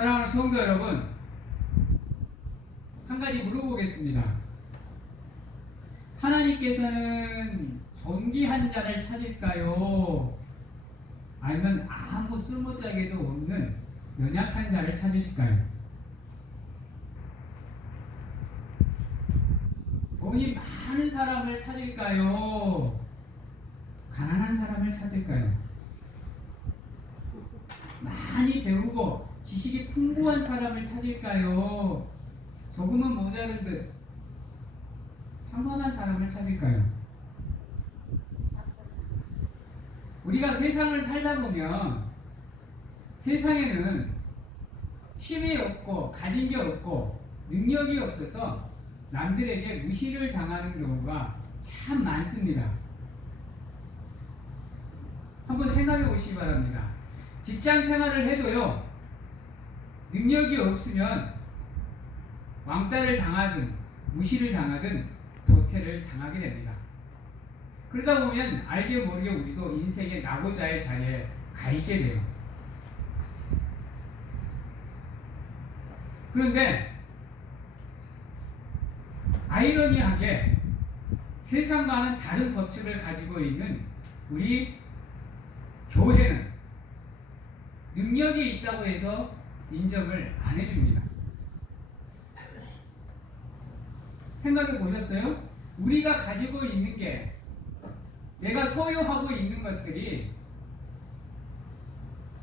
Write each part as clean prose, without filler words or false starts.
사랑하는 성도 여러분, 한 가지 물어보겠습니다. 하나님께서는 전기 한 잔을 찾을까요? 아니면 아무 쓸모짝에도 없는 연약한 자를 찾으실까요? 돈이 많은 사람을 찾을까요? 가난한 사람을 찾을까요? 많이 배우고 지식이 풍부한 사람을 찾을까요? 조금은 모자른 듯 평범한 사람을 찾을까요? 우리가 세상을 살다 보면 세상에는 힘이 없고 가진 게 없고 능력이 없어서 남들에게 무시를 당하는 경우가 참 많습니다. 한번 생각해 보시기 바랍니다. 직장 생활을 해도요, 능력이 없으면 왕따를 당하든 무시를 당하든 도태를 당하게 됩니다. 그러다 보면 알게 모르게 우리도 인생의 낙오자의 자리에 가 있게 돼요. 그런데 아이러니하게 세상과는 다른 법칙을 가지고 있는 우리 교회는 능력이 있다고 해서 인정을 안 해줍니다. 생각해 보셨어요? 우리가 가지고 있는 게, 내가 소유하고 있는 것들이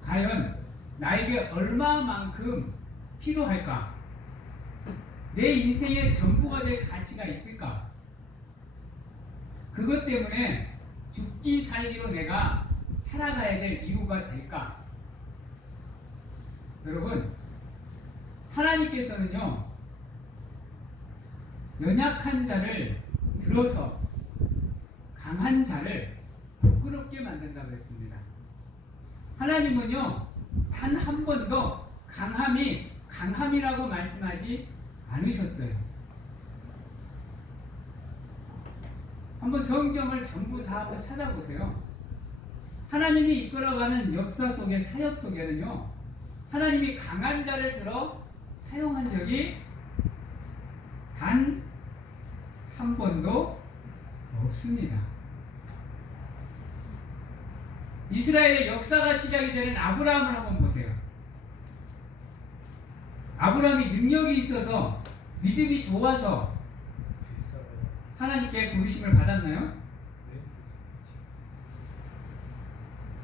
과연 나에게 얼마만큼 필요할까? 내 인생의 전부가 될 가치가 있을까? 그것 때문에 죽기 살기로 내가 살아가야 될 이유가 될까? 여러분, 하나님께서는요, 연약한 자를 들어서 강한 자를 부끄럽게 만든다고 했습니다. 하나님은요, 단 한 번도 강함이 강함이라고 말씀하지 않으셨어요. 한번 성경을 전부 다 한번 찾아보세요. 하나님이 이끌어가는 역사 속의 사역 속에는요, 하나님이 강한 자를 들어 사용한 적이 단 한 번도 없습니다. 이스라엘의 역사가 시작이 되는 아브라함을 한번 보세요. 아브라함이 능력이 있어서 믿음이 좋아서 하나님께 부르심을 받았나요?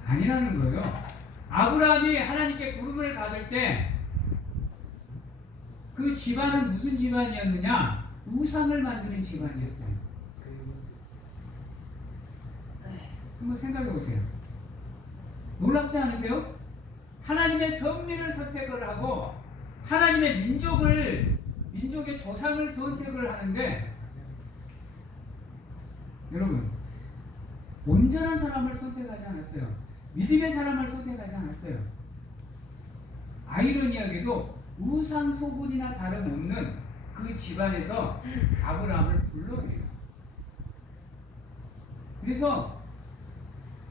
아니라는 거예요. 아브라함이 하나님께 부름을 받을 때 그 집안은 무슨 집안이었느냐? 우상을 만드는 집안이었어요. 한번 생각해 보세요. 놀랍지 않으세요? 하나님의 선민을 선택을 하고 하나님의 민족의 조상을 선택을 하는데, 여러분, 온전한 사람을 선택하지 않았어요. 믿음의 사람을 선택하지 않았어요. 아이러니하게도 우상 소굴이나 다름없는 그 집안에서 아브라함을 불러내요. 그래서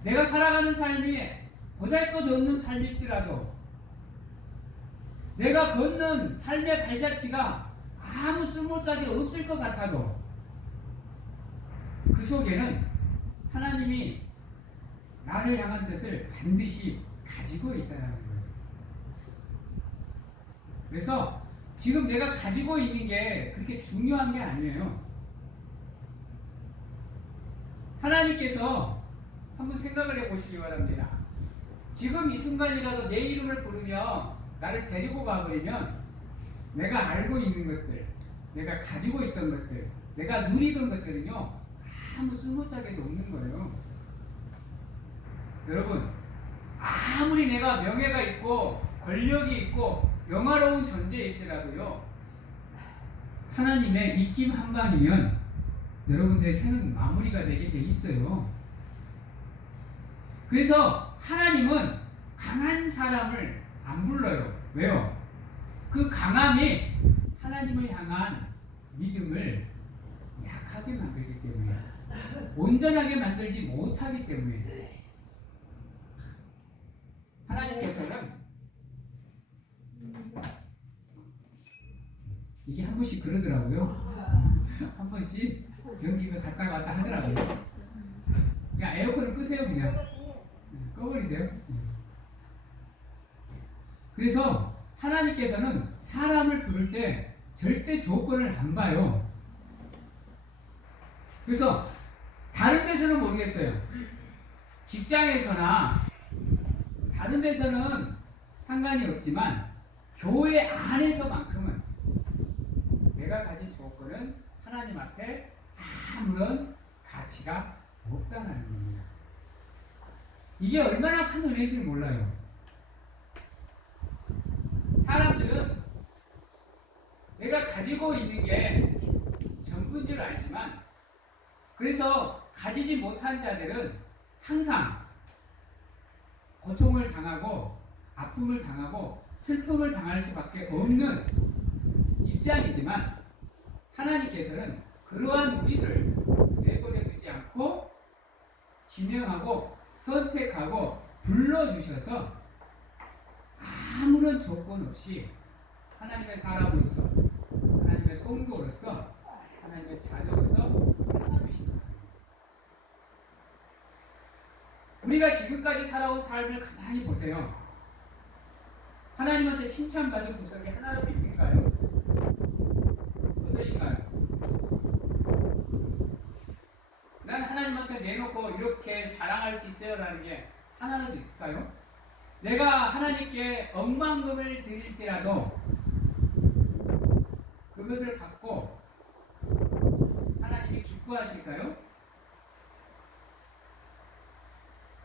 내가 살아가는 삶이 보잘것없는 삶일지라도, 내가 걷는 삶의 발자취가 아무 쓸모짝이 없을 것 같아도 그 속에는 하나님이 나를 향한 뜻을 반드시 가지고 있다는 거예요. 그래서 지금 내가 가지고 있는 게 그렇게 중요한 게 아니에요. 하나님께서 한번 생각을 해보시기 바랍니다. 지금 이 순간이라도 내 이름을 부르며 나를 데리고 가버리면 내가 알고 있는 것들, 내가 가지고 있던 것들, 내가 누리던 것들은요, 아무 쓸모짝에도 없는 거예요. 여러분, 아무리 내가 명예가 있고 권력이 있고 영화로운 존재일지라도요, 하나님의 입김 한 방이면 여러분들의 생은 마무리가 되게 돼 있어요. 그래서 하나님은 강한 사람을 안 불러요. 왜요? 그 강함이 하나님을 향한 믿음을 약하게 만들기 때문에, 온전하게 만들지 못하기 때문에. 하나님께서는 이게 한 번씩 그러더라고요. 한 번씩 전기가 갔다 왔다 하더라고요. 그냥 에어컨을 끄세요. 그냥 꺼버리세요. 그래서 하나님께서는 사람을 부를 때 절대 조건을 안 봐요. 그래서 다른 데서는 모르겠어요. 직장에서나 다른 데서는 상관이 없지만 교회 안에서만큼은 내가 가진 조건은 하나님 앞에 아무런 가치가 없다는 겁니다. 이게 얼마나 큰 은혜인지 몰라요. 사람들은 내가 가지고 있는 게 전부인 줄 알지만, 그래서 가지지 못한 자들은 항상 고통을 당하고 아픔을 당하고 슬픔을 당할 수밖에 없는 입장이지만, 하나님께서는 그러한 우리를 내버려 두지 않고 지명하고 선택하고 불러주셔서 아무런 조건 없이 하나님의 사람으로서, 하나님의 성도로서, 하나님의 자녀로서 살아주신다. 우리가 지금까지 살아온 삶을 가만히 보세요. 하나님한테 칭찬받을 구석이 하나라도 있는가요? 어떠신가요? 난 하나님한테 내놓고 이렇게 자랑할 수 있어요 라는 게 하나라도 있을까요? 내가 하나님께 억만금을 드릴지라도 그것을 받고 하나님이 기뻐하실까요?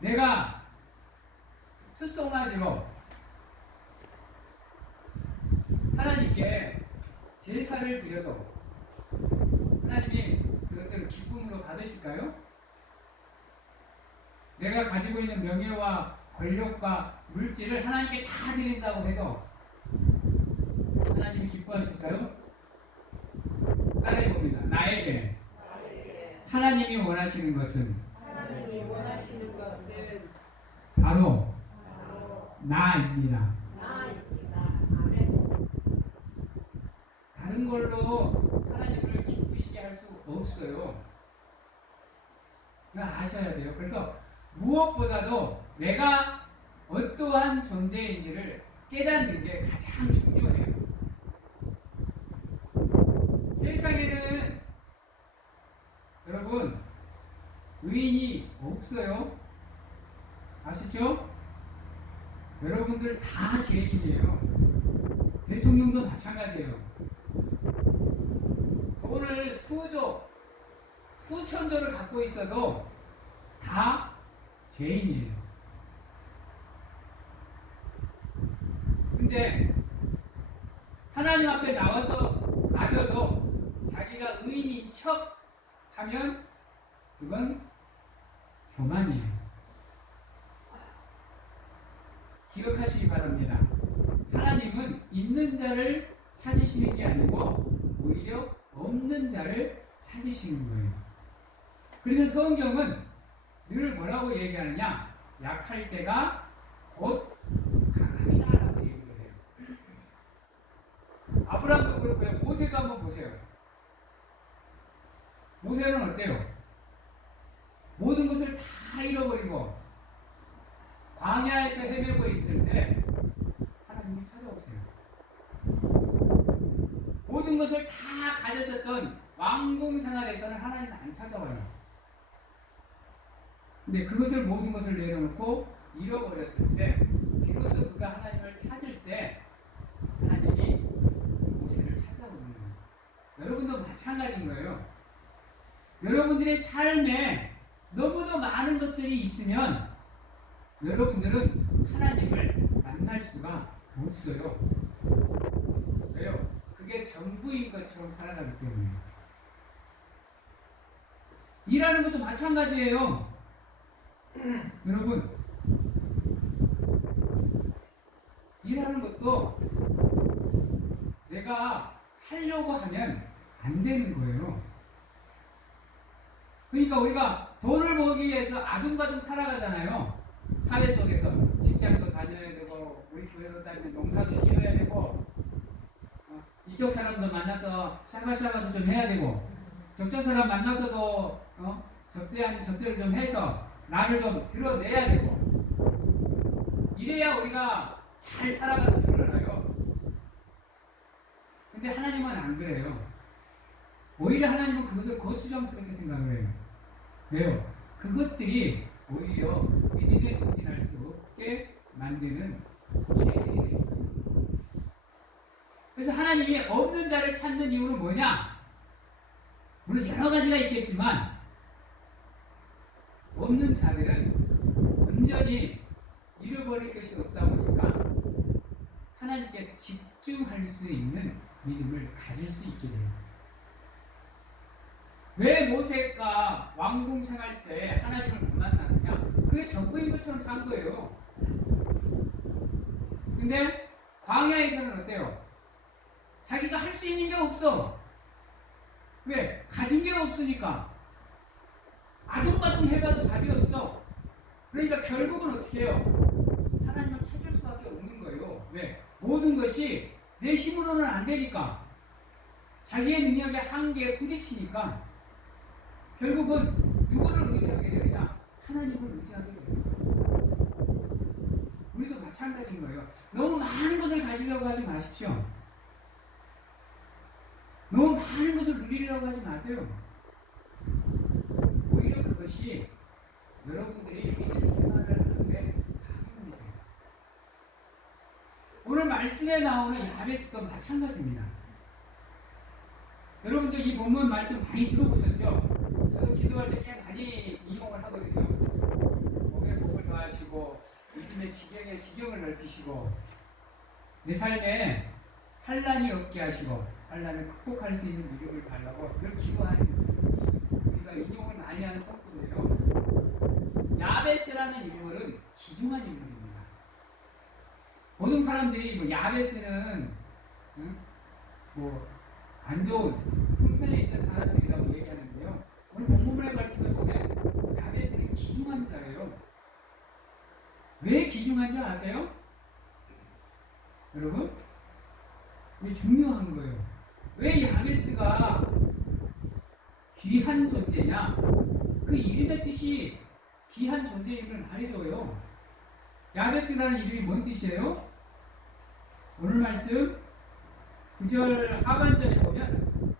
내가 숫송아지로 하나님께 제사를 드려도 하나님이 그것을 기쁨으로 받으실까요? 내가 가지고 있는 명예와 권력과 물질을 하나님께 다 드린다고 해도 하나님이 기뻐하실까요? 따라해 봅니다. 나에게 하나님이 원하시는 것은 바로 나입니다. 다른 걸로 하나님을 기쁘시게 할 수 없어요. 그걸 아셔야 돼요. 그래서 무엇보다도 내가 어떠한 존재인지를 깨닫는 게 가장 중요해요. 세상에는 여러분 의인이 없어요. 아시죠? 여러분들 다 죄인이에요. 대통령도 마찬가지예요. 돈을 수조, 수천조를 갖고 있어도 다 죄인이에요. 근데 하나님 앞에 나와서 마저도 자기가 의인인 척 하면 그건 교만이에요. 기억하시기 바랍니다. 하나님은 있는 자를 찾으시는 게 아니고 오히려 없는 자를 찾으시는 거예요. 그래서 성경은 늘 뭐라고 얘기하느냐? 약할 때가 곧 강함이다라고 얘기를 해요. 아브라함도 그렇고요. 모세도 한번 보세요. 모세는 어때요? 모든 것을 다 잃어버리고 광야에서 헤매고 있을 때 하나님이 찾아오세요. 모든 것을 다 가졌었던 왕궁 생활에서는 하나님은 안 찾아와요. 근데 그것을 모든 것을 내려놓고 잃어버렸을 때 비로소 그가 하나님을 찾을 때 하나님이 모세를 찾아오는 거예요. 여러분도 마찬가지인 거예요. 여러분들의 삶에 너무도 많은 것들이 있으면 여러분들은 하나님을 만날 수가 없어요. 왜요? 그게 전부인 것처럼 살아가기 때문에. 일하는 것도 마찬가지예요. 여러분, 일하는 것도 내가 하려고 하면 안 되는 거예요. 그러니까 우리가 돈을 벌기 위해서 아둥바둥 살아가잖아요. 사회 속에서 직장도 다녀야 되고 우리 교회도 다니면 농사도 지어야 되고 이쪽 사람도 만나서 샤바샤바도 좀 해야 되고 저쪽 사람 만나서도 접대 아닌 접대를 좀 해서 나를 좀 드러내야 되고 이래야 우리가 잘 살아가는 줄 알아요. 근데 하나님은 안 그래요. 오히려 하나님은 그것을 거추장스럽게 생각을 해요. 왜요? 그것들이 오히려 믿음에 전진할 수 없게 만드는 죄들이 됩니다. 그래서 하나님이 없는 자를 찾는 이유는 뭐냐? 물론 여러 가지가 있겠지만 없는 자들은 온전히 잃어버릴 것이 없다 보니까 하나님께 집중할 수 있는 믿음을 가질 수 있게 돼요. 왜 모세가 왕궁 생활 때 하나님을 못 만났느냐? 그게 전부인 것처럼 산 거예요. 근데 광야에서는 어때요? 자기가 할 수 있는 게 없어. 왜? 가진 게 없으니까. 아둥바둥 해봐도 답이 없어. 그러니까 결국은 어떻게 해요? 하나님을 찾을 수밖에 없는 거예요. 왜? 모든 것이 내 힘으로는 안 되니까. 자기의 능력의 한계에 부딪히니까 결국은 누구를 의지하게 되느냐? 하나님을 의지하게 됩니다. 우리도 마찬가지인 거예요. 너무 많은 것을 가지려고 하지 마십시오. 너무 많은 것을 누리려고 하지 마세요. 오히려 그것이 여러분들이 믿음 생활을 하는데 도움이 돼요. 오늘 말씀에 나오는 야베스도 마찬가지입니다. 여러분들 이 본문 말씀 많이 들어보셨죠? 저도 기도할 때 꽤 많이 이용을 하거든요. 복에 복을 더하시고 믿음의 지경을 넓히시고 내 삶에 환난이 없게 하시고 환난을 극복할 수 있는 믿음을 달라고 늘 기도하는 우리가 인용을 많이 하는 성품인데요. 야베스라는 인물은 귀중한 인물입니다. 보통 사람들이 야베스는 안 좋은 형편에 있는 사람들이라고 얘기하는데요. 오늘 본문의 말씀을 보면 야베스는 귀중한 자예요. 왜 귀중한 줄 아세요? 여러분? 이게 중요한 거예요. 왜 야베스가 귀한 존재냐? 그 이름의 뜻이 귀한 존재임을 말해줘요. 야베스라는 이름이 뭔 뜻이에요? 오늘 말씀 9절 하반절에 보면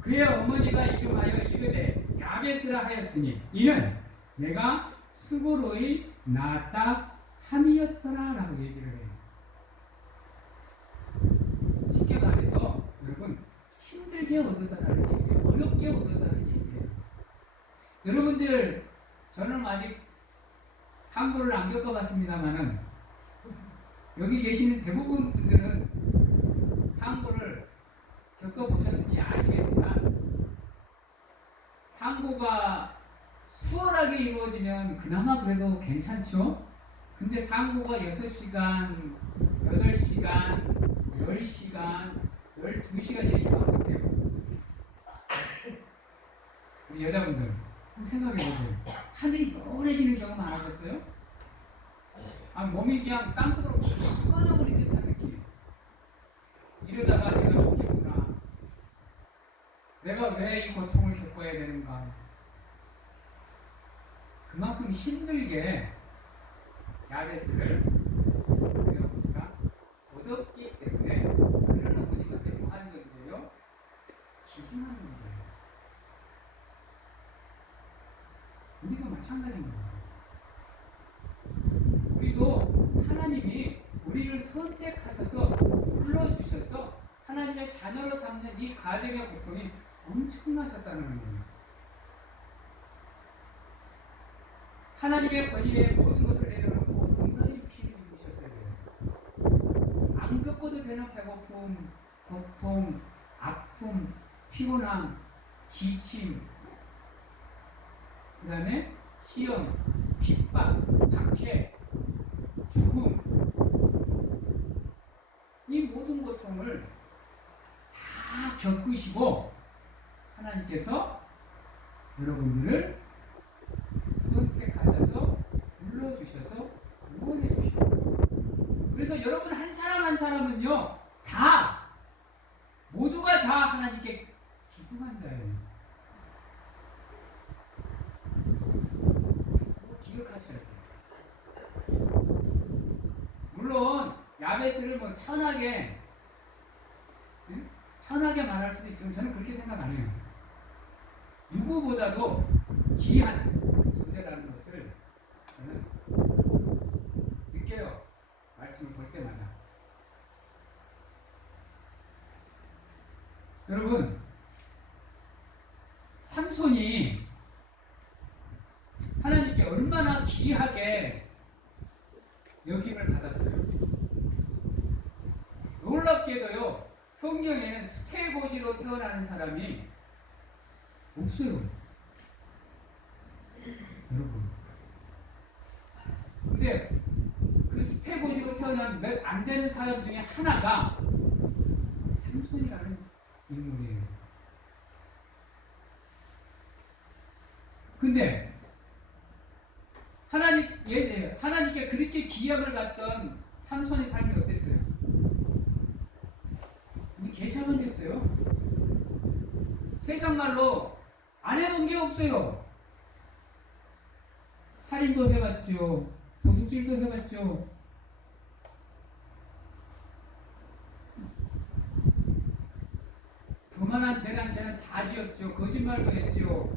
그의 어머니가 이름하여 이르되 야베스라 하였으니 이는 내가 수고로이 낳았다 함이었더라 라고 얘기를 해요. 쉽게 말해서 여러분 힘들게 얻었다는 얘기예요. 어렵게 얻었다는 얘기예요. 여러분들 저는 아직 상고를 안 겪어봤습니다만은 여기 계시는 대부분 분들은 상고를 겪어보셨으니 아시겠지만 상고가 수월하게 이루어지면 그나마 그래도 괜찮죠? 근데 상고가 6시간, 8시간, 10시간, 12시간 얘기하면 못해요. 우리 여자분들 한번 생각해보세요. 하늘이 노래지는 경험 안 하셨어요? 몸이 그냥 땅속으로 꺼져버린 듯한 느낌. 이러다가 내가 죽겠구나. 내가 왜 이 고통을 겪어야 되는가. 그만큼 힘들게 야베스를 우리가 얻었기 때문에 그런 어머니가 대모한 존재요. 귀중한 존재예요. 우리도 마찬가지입니다. 우리도 하나님이 우리를 선택하셔서 불러주셔서 하나님의 자녀로 삼는 이 가정의 고통이 엄청나셨다는 거예요. 하나님의 권위에 모든 것을 내려놓고 인간의 육신을 입으셨어야 돼요. 안 겪어도 되는 배고픔, 고통, 아픔, 피곤함, 지침, 그 다음에 시험, 핍박, 박해, 죽음, 이 모든 고통을 다 겪으시고 하나님께서 여러분들을 선택하셔서 불러주셔서 구원해 주시고, 그래서 여러분 한 사람 한 사람은요 다 모두가 다 하나님께 기중한 자예요. 기억하셔야 돼요. 물론 야베스를 뭐 천하게 말할 수도 있지만 저는 그렇게 생각 안 해요. 누구보다도 귀한 존재라는 것을 저는 느껴요. 말씀을 볼 때마다. 여러분, 삼손이 하나님께 얼마나 귀하게 여김을 받았어요. 놀랍게도요, 성경에는 수태고지로 태어나는 사람이 없어요. 여러분. 근데 그 수태고지로 태어난 몇 안 되는 사람 중에 하나가 삼손이라는 인물이에요. 근데 하나님께 그렇게 기억을 받던 삼손의 삶이 어땠어요? 개차반됐어요. 세상 말로 안 해본 게 없어요. 살인도 해봤죠. 도둑질도 해봤죠. 그만한 죄는 다 지었죠. 거짓말도 했죠.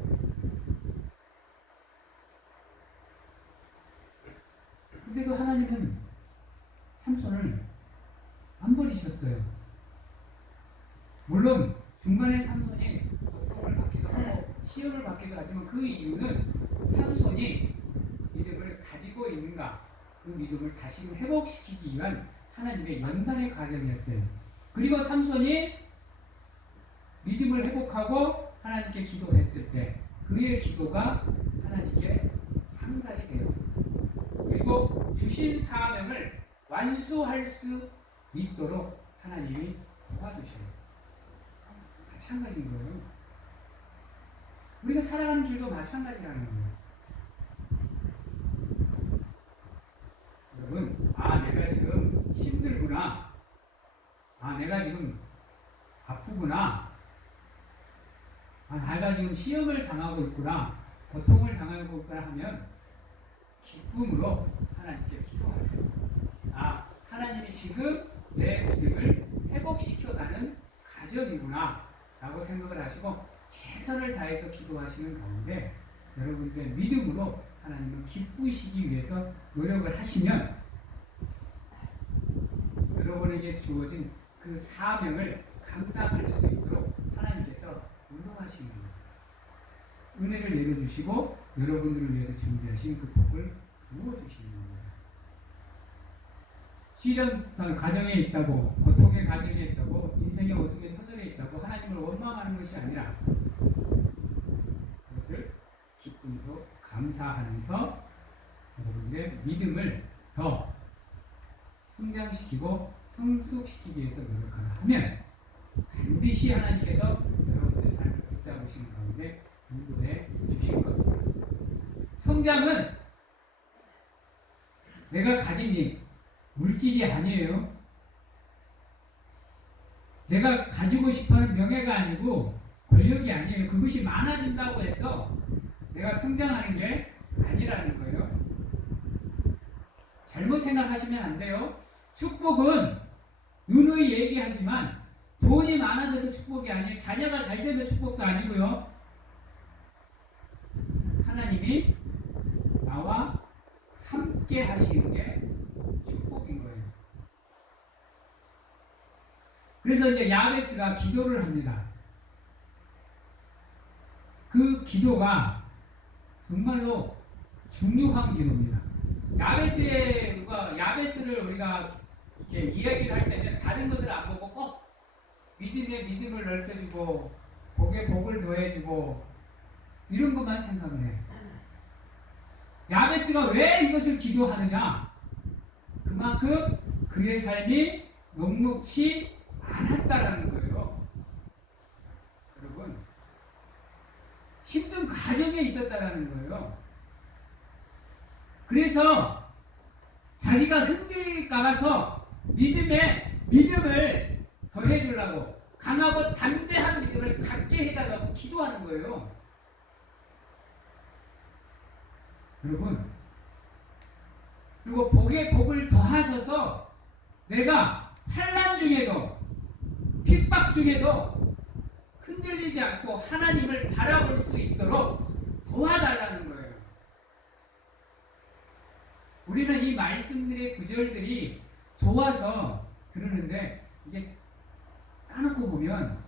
근데도 하나님은 삼손을 안 버리셨어요. 물론 중간에 삼손이 고통을 받기도 하고 시험을 받기도 하지만 그 이유는 삼손이 믿음을 가지고 있는가, 그 믿음을 다시 회복시키기 위한 하나님의 연단의 과정이었어요. 그리고 삼손이 믿음을 회복하고 하나님께 기도했을 때 그의 기도가 하나님께 상달이 돼요. 그리고 주신 사명을 완수할 수 있도록 하나님이 도와주셔요. 마찬가지인 거예요. 우리가 살아가는 길도 마찬가지라는 거예요. 여러분, 내가 지금 힘들구나. 내가 지금 아프구나. 내가 지금 시험을 당하고 있구나. 고통을 당하고 있구나 하면 기쁨으로 하나님께 기도하세요. 하나님이 지금 내 믿음을 회복시켜가는 과정이구나 라고 생각을 하시고 최선을 다해서 기도하시는 가운데 여러분들의 믿음으로 하나님을 기쁘시기 위해서 노력을 하시면 여러분에게 주어진 그 사명을 감당할 수 있도록 하나님께서 운동하시는 거예요. 은혜를 내려주시고 여러분들을 위해서 준비하신 그 복을 부어주시는 겁니다. 시련 과정에 있다고, 고통의 과정에 있다고, 인생의 어둠의 터널에 있다고 하나님을 원망하는 것이 아니라 그것을 기쁨으로 감사하면서 여러분들의 믿음을 더 성장시키고 성숙시키기 위해서 노력하면 반드시 하나님께서 여러분들의 삶을 붙잡으시는 가운데 인도해 주실 겁니다. 성장은 내가 가진 물질이 아니에요. 내가 가지고 싶어하는 명예가 아니고 권력이 아니에요. 그것이 많아진다고 해서 내가 성장하는 게 아니라는 거예요. 잘못 생각하시면 안 돼요. 축복은 누누이 얘기하지만 돈이 많아져서 축복이 아니에요. 자녀가 잘 돼서 축복도 아니고요. 하나님이 나와 함께 하시는 게 축복인 거예요. 그래서 이제 야베스가 기도를 합니다. 그 기도가 정말로 중요한 기도입니다. 야베스를 우리가 이렇게 이야기를 할 때는 다른 것을 안 보고 꼭 믿음에 믿음을 넓혀주고 복에 복을 더해주고 이런 것만 생각을 해요. 야베스가 왜 이것을 기도하느냐? 그만큼 그의 삶이 녹록치 않았다라는 거예요. 여러분, 힘든 과정에 있었다라는 거예요. 그래서 자기가 흔들릴까 봐서 믿음을 더해주려고 강하고 담대한 믿음을 갖게 해달라고 기도하는 거예요. 여러분, 그리고 복에 복을 더하셔서 내가 환난 중에도 핍박 중에도 흔들리지 않고 하나님을 바라볼 수 있도록 도와달라는 거예요. 우리는 이 말씀들의 구절들이 좋아서 그러는데 이게 까놓고 보면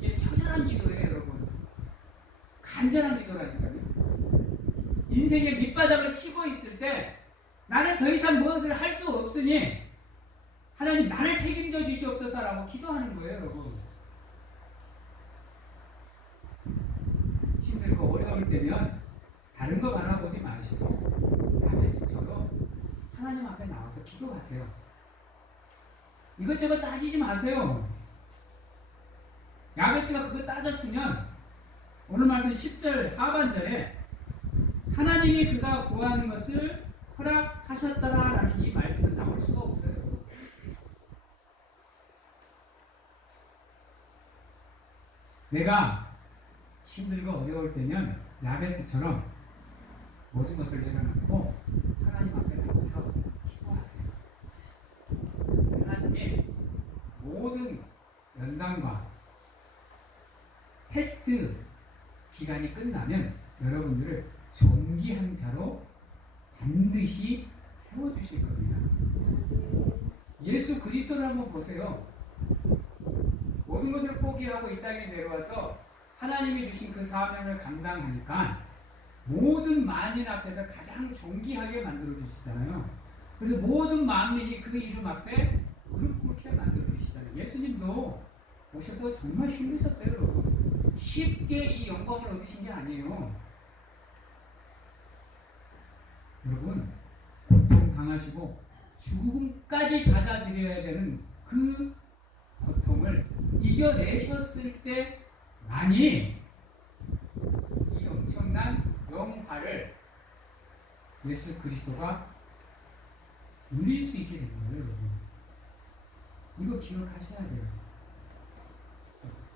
이게 처절한 기도예요, 여러분. 간절한 기도라니까요. 인생의 밑바닥을 치고 있을 때 나는 더 이상 무엇을 할 수 없으니 하나님 나를 책임져 주시옵소서라고 기도하는 거예요, 여러분. 힘들고 어려울 때면 다른 거 바라보지 마시고 야베스처럼 하나님 앞에 나와서 기도하세요. 이것저것 따지지 마세요. 야베스가 그거 따졌으면 오늘 말씀 10절 하반절에 하나님이 그가 구하는 것을 허락하셨더라라는 이 말씀은 나올 수가 없어요. 내가 힘들고 어려울 때면 야베스처럼 모든 것을 내려놓고 하나님 앞에 나가서 기도하세요. 하나님이 모든 연단과 테스트 기간이 끝나면 여러분들을 존귀한 자로 반드시 세워주실 겁니다. 예수 그리스도를 한번 보세요. 모든 것을 포기하고 이 땅에 내려와서 하나님이 주신 그 사명을 감당하니까 모든 만인 앞에서 가장 존귀하게 만들어 주시잖아요. 그래서 모든 만민이 그 이름 앞에 무릎 꿇게 만들어 주시잖아요. 예수님도 오셔서 정말 힘드셨어요, 여러분. 쉽게 이 영광을 얻으신 게 아니에요. 여러분, 고통 당하시고 죽음까지 받아들여야 되는 그 고통을 이겨내셨을 때만이 이 엄청난 영화를 예수 그리스도가 누릴 수 있게 된 거예요, 여러분. 이거 기억하셔야 돼요.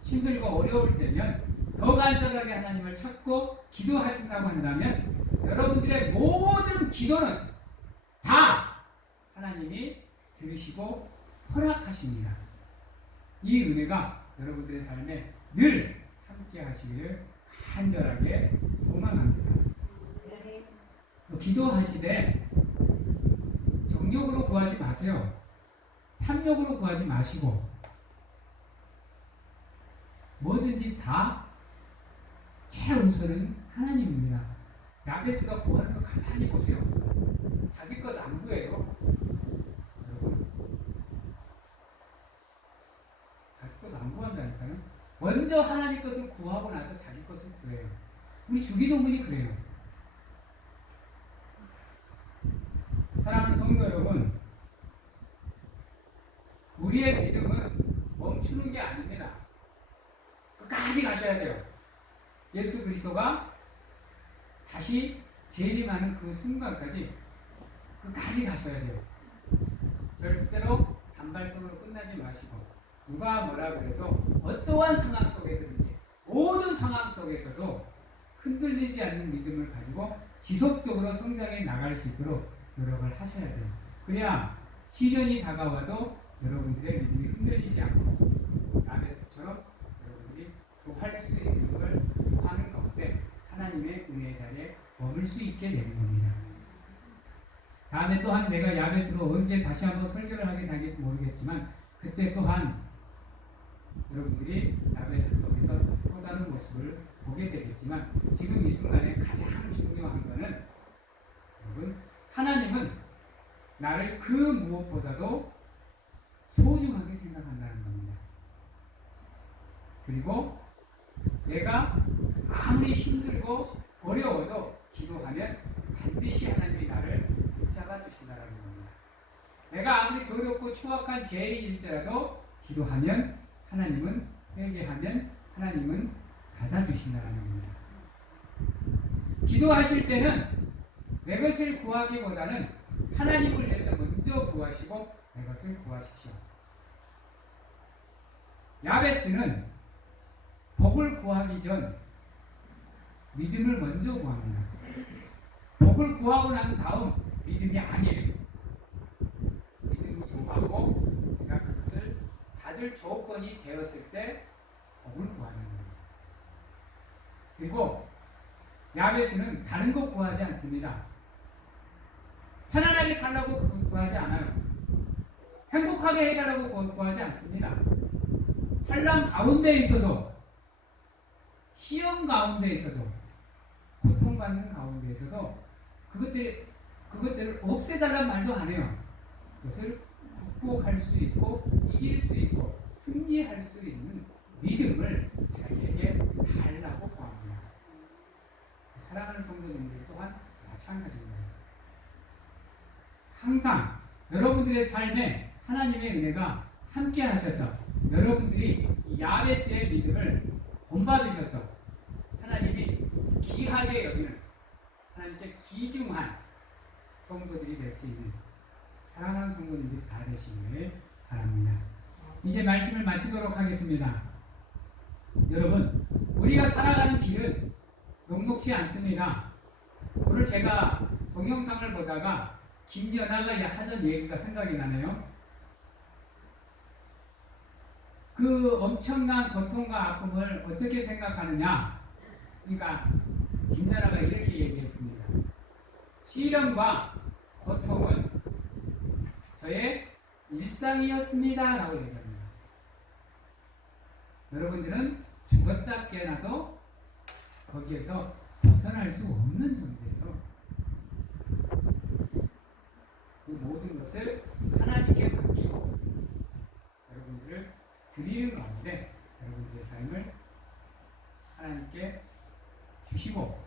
힘들고 어려울 때면 더 간절하게 하나님을 찾고 기도하신다고 한다면 여러분들의 모든 기도는 다 하나님이 들으시고 허락하십니다. 이 은혜가 여러분들의 삶에 늘 함께 하시기를 간절하게 소망합니다. 기도하시되 정욕으로 구하지 마세요. 탐욕으로 구하지 마시고 뭐든지 다 최우선은 하나님입니다. 야베스가 구하는 거 가만히 보세요. 자기 것 안 구해요. 여러분, 자기 것 안 구한다니까요. 먼저 하나님 것을 구하고 나서 자기 것을 구해요. 우리 주기도문이 그래요. 사랑하는 성도 여러분, 우리의 믿음은 멈추는 게 아닙니다. 끝까지 가셔야 돼요. 예수 그리스도가 다시 재림하는 그 순간까지 끝까지 가셔야 돼요. 절대로 단발성으로 끝나지 마시고 누가 뭐라 그래도 어떠한 상황 속에서든지 모든 상황 속에서도 흔들리지 않는 믿음을 가지고 지속적으로 성장해 나갈 수 있도록 노력을 하셔야 돼요. 그래야 시련이 다가와도 여러분들의 믿음이 흔들리지 않고 야베스처럼 여러분들이 구할 수 있는 걸 구하는 가운데 하나님의 은혜의 자리에 머물 수 있게 되는 겁니다. 다음에 또한 내가 야베스로 언제 다시 한번 설교를 하게 될지 모르겠지만 그때 또한 여러분들이 야베스를 통해서 또 다른 모습을 보게 되겠지만 지금 이 순간에 가장 중요한 것은 여러분, 하나님은 나를 그 무엇보다도 소중하게 생각한다는 겁니다. 그리고 내가 아무리 힘들고 어려워도 기도하면 반드시 하나님이 나를 붙잡아 주신다는 겁니다. 내가 아무리 더럽고 추악한 죄인일지라도 기도하면 하나님은 회개하면 하나님은 받아주신다는 겁니다. 기도하실 때는 내 것을 구하기보다는 하나님을 위해서 먼저 구하시고 내 것을 구하십시오. 야베스는 복을 구하기 전 믿음을 먼저 구합니다. 복을 구하고 난 다음 믿음이 아니에요. 믿음을 구하고 내가 그것을 받을 조건이 되었을 때 복을 구하는 겁니다. 그리고 야베스는 다른 거 구하지 않습니다. 편안하게 살라고 구하지 않아요. 행복하게 해달라고 구하지 않습니다. 환난 가운데 있어도, 시험 가운데 있어도, 고통받는 가운데 있어도 그것들을 없애달라는 말도 안 해요. 그것을 극복할 수 있고 이길 수 있고 승리할 수 있는 믿음을 자기에게 달라고 구합니다. 사랑하는 성도님들 또한 마찬가지입니다. 항상 여러분들의 삶에 하나님의 은혜가 함께 하셔서 여러분들이 야베스의 믿음을 본받으셔서 하나님이 귀하게 여기는, 하나님께 귀중한 성도들이 될 수 있는 사랑하는 성도님들이 다 되시길 바랍니다. 이제 말씀을 마치도록 하겠습니다. 여러분, 우리가 살아가는 길은 녹록지 않습니다. 오늘 제가 동영상을 보다가 김연아가 하던 얘기가 생각이 나네요. 그 엄청난 고통과 아픔을 어떻게 생각하느냐? 그러니까 김연아가 이렇게 얘기했습니다. 시련과 고통은 저의 일상이었습니다 라고 얘기합니다. 여러분들은 죽었다 깨어나도 거기에서 벗어날 수 없는 존재예요. 그 모든 것을 하나님께 맡기고 여러분들을 드리는 가운데 여러분들의 삶을 하나님께 주시고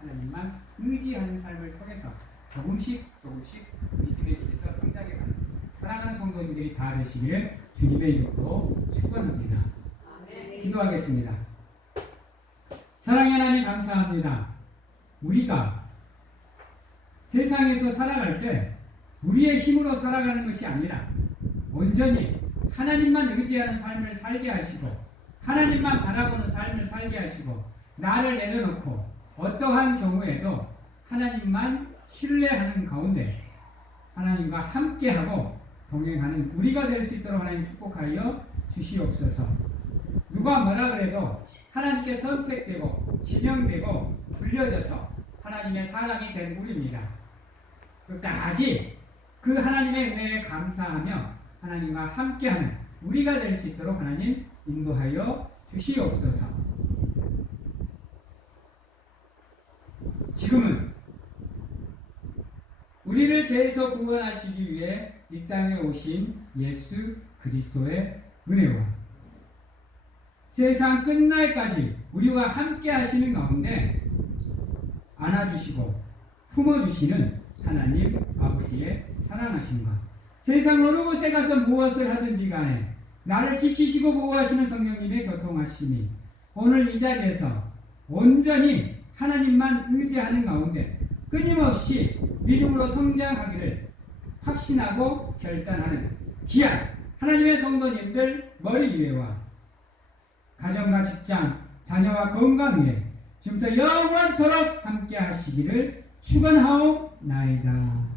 하나님만 의지하는 삶을 통해서 조금씩 믿음의 길에서 성장해가는 사랑하는 성도님들이 다 되시기를 주님의 이름으로 축원합니다. 기도하겠습니다. 사랑의 하나님 감사합니다. 우리가 세상에서 살아갈 때 우리의 힘으로 살아가는 것이 아니라 온전히 하나님만 의지하는 삶을 살게 하시고 하나님만 바라보는 삶을 살게 하시고 나를 내려놓고 어떠한 경우에도 하나님만 신뢰하는 가운데 하나님과 함께하고 동행하는 우리가 될 수 있도록 하나님 축복하여 주시옵소서. 누가 뭐라 그래도 하나님께 선택되고 지명되고 불려져서 하나님의 사람이 된 우리입니다. 끝까지 그 하나님의 은혜에 감사하며 하나님과 함께하는 우리가 될 수 있도록 하나님 인도하여 주시옵소서. 지금은 우리를 죄에서 구원하시기 위해 이 땅에 오신 예수 그리스도의 은혜와 세상 끝날까지 우리와 함께 하시는 가운데 안아주시고 품어주시는 하나님 아버지의 사랑하심과 세상 어느 곳에 가서 무엇을 하든지 간에 나를 지키시고 보호하시는 성령님의 교통하심이 오늘 이 자리에서 온전히 하나님만 의지하는 가운데 끊임없이 믿음으로 성장하기를 확신하고 결단하는 귀한 하나님의 성도님들 머리 위에와 가정과 직장, 자녀와 건강 위에 지금부터 영원토록 함께 하시기를 축원하옵나이다.